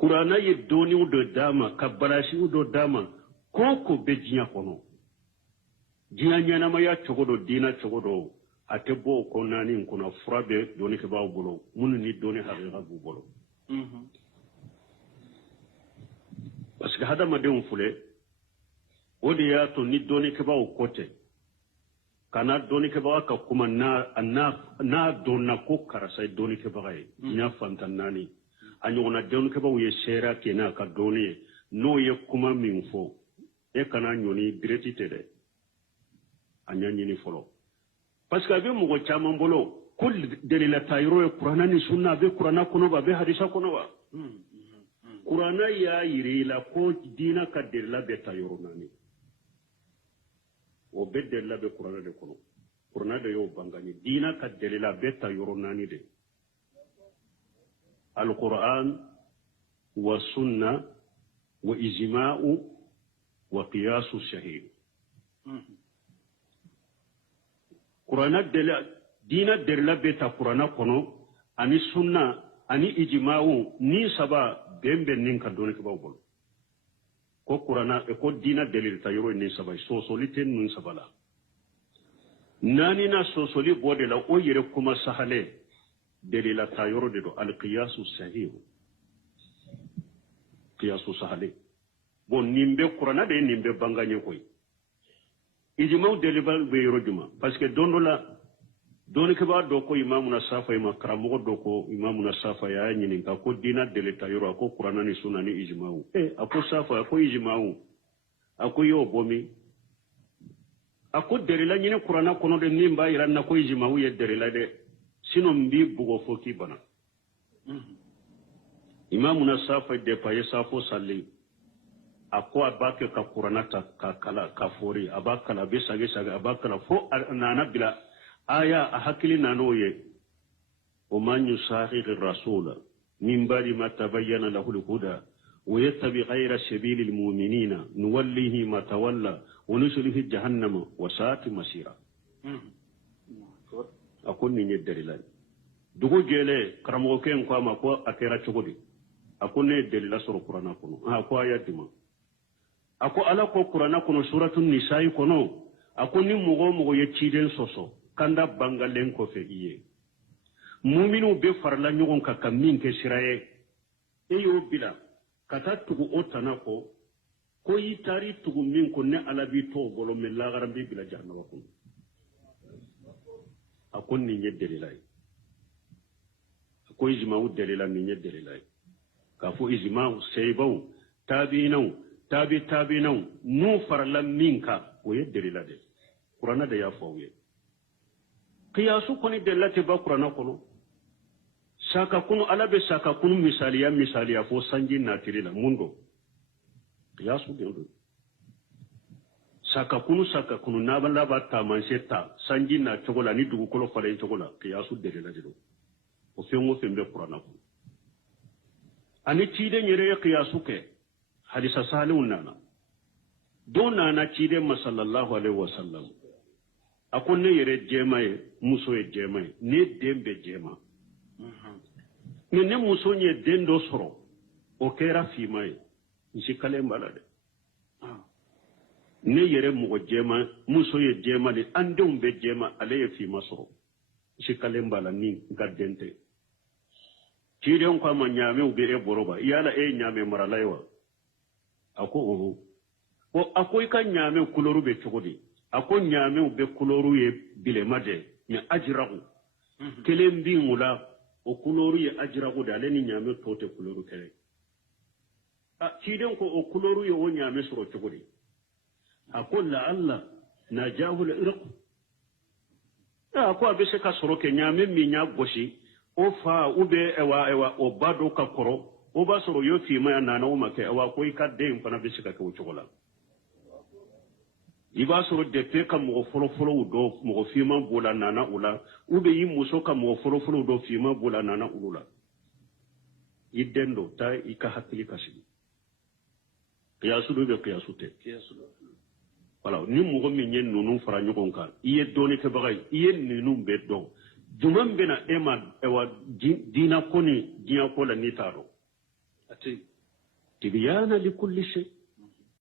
Kurana ye doni udo dama kabalashi udo dama koko be jinya kono jinya nyana maya chogodo dina chogodo atebo konani nkuna furabe doni ke bawo bolo munu ni doni haqiqa bu bolo parce que hada madem fule odi ya to ni doni ke bawo kote kana doni ke bawo ka kuma na donna ko karasa doni ke bawo nya fantanani anyona doni ke bawo ye shera kena ka doni no ye kuma minfo e kana nyoni direti tede anyanyi ni folo parce que abe mugo chama mbolo kul delila tayro e qur'ana ni sunna be qur'ana kono ba be hadisa kono ba qur'ana ya yirila ko dina ka delila be tayro nani o be delila be qur'ana de kono qur'ana de yo bangani dina ka delila be tayro nani de al qur'an wa sunna wa ijma'u wa qiyasu shahid Qur'ana dina derla beta Qur'ana kono ani sunna ani ijma'u ni saba bembe ninka doni ke bawbol ko Qur'ana e ko dina delil tayro ni saba sosolite nun sabala nani na sosoli bodela o yere kuma sahale delila tayro de do al qiyasu sahih qiyasu sahale bon nimbe Qur'ana de nimbe banganye koy ijma'u delibal be yorojuma parce que dondola doni ke ba do ko imamuna safa ima karamogo do ko imamuna safa ya nyini ka ko dina delita yoro ko qur'ana ni sunna ni ijma'u ako safa ako ijma'u ako yo bomi ako delila nyini qur'ana kono de nimba iranna ko ijma'u ye delila de sino mbi bugo foki bana imamuna safa de pa ye safo salli ako abake ka qur'ana ta ka kala ka fori abakala be sage sage abakala fo nana bila aya ahakili nanoye o man yusahihi ar-rasul min ba'di ma tabayyana lahu al-huda wa yattabi ghayra sabili al-mu'minina nuwallihi ma tawalla wa nuslihi jahannama wa sa'at masira akon ni nyeddelila dugo gele karamo ken ko ma ko akera chogodi akon ne delila soro qur'ana kono ko aya dima ako ala ko qur'ana kono suratul nisaa kono ako ni mugo ye ciden soso kanda bangalen ko fe iye mu'minu be farla nyogon ka kamin ke siraye e yo bila kata tugu otana ko yitari tugu min ko ne ala bi to bolo me la garambi bila jahannama ko akon ni nyeddelilay ako ijma'u delila ni nyeddelilay ka fo ijma'u seybaw tabi'inaw nu farla minka o yeddelila de qur'ana da ya fawye qiyasu koni delate ba qur'ana kono saka kunu alabe saka kunu misaliya fo sanji na tirila mundo qiyasu de do saka kunu na balla ba ta manseta sanji na chogola ni dugu kolo fare chogola qiyasu delila de do o fengo fembe qur'ana ko ani tide nyere qiyasu ke hadisa salihun nana don nana cide masallallahu alaihi wasallam akon ne yere jemaye muso ye jemaye ne dembe jema ne muso nye dendo soro o kera fimaye nsi kale mbalade ne yere mugo jema muso ye jema de andum be jema ale ye fima soro nsi kale mbala ni gadente cide on ko ma nyame ube e boroba yala e nyame maralaywa ako oho o akoy kan nyame kuloru be chogodi ako nyame be kuloru ye bilemade nya ajragu kelembi ngula o kuloru ye ajragu dale ni nyame tote kuloru kele tiden ko o kuloru ye o nyame soro chogodi ako la alla najahu al-irq ako abese ka soro ke nyame mi nya goshi o fa ube ewa o bado ka koro o ba soro yo fi ma na o make awa ko ka de fana be sika ka wucogola iba soro de pe ka mo folo do mo fi ma bola nana ula ube yi muso ka mo folo do fi ma bola nana ulula idendo ta ika hakili kashi qiyasu do be qiyasu te wala ni mo mi nyen nunu fara nyugon ka iye doni ke bagay iye ninu be do juman bena ewa dina koni dia ko la ni taro أتي تبيانا لكل شيء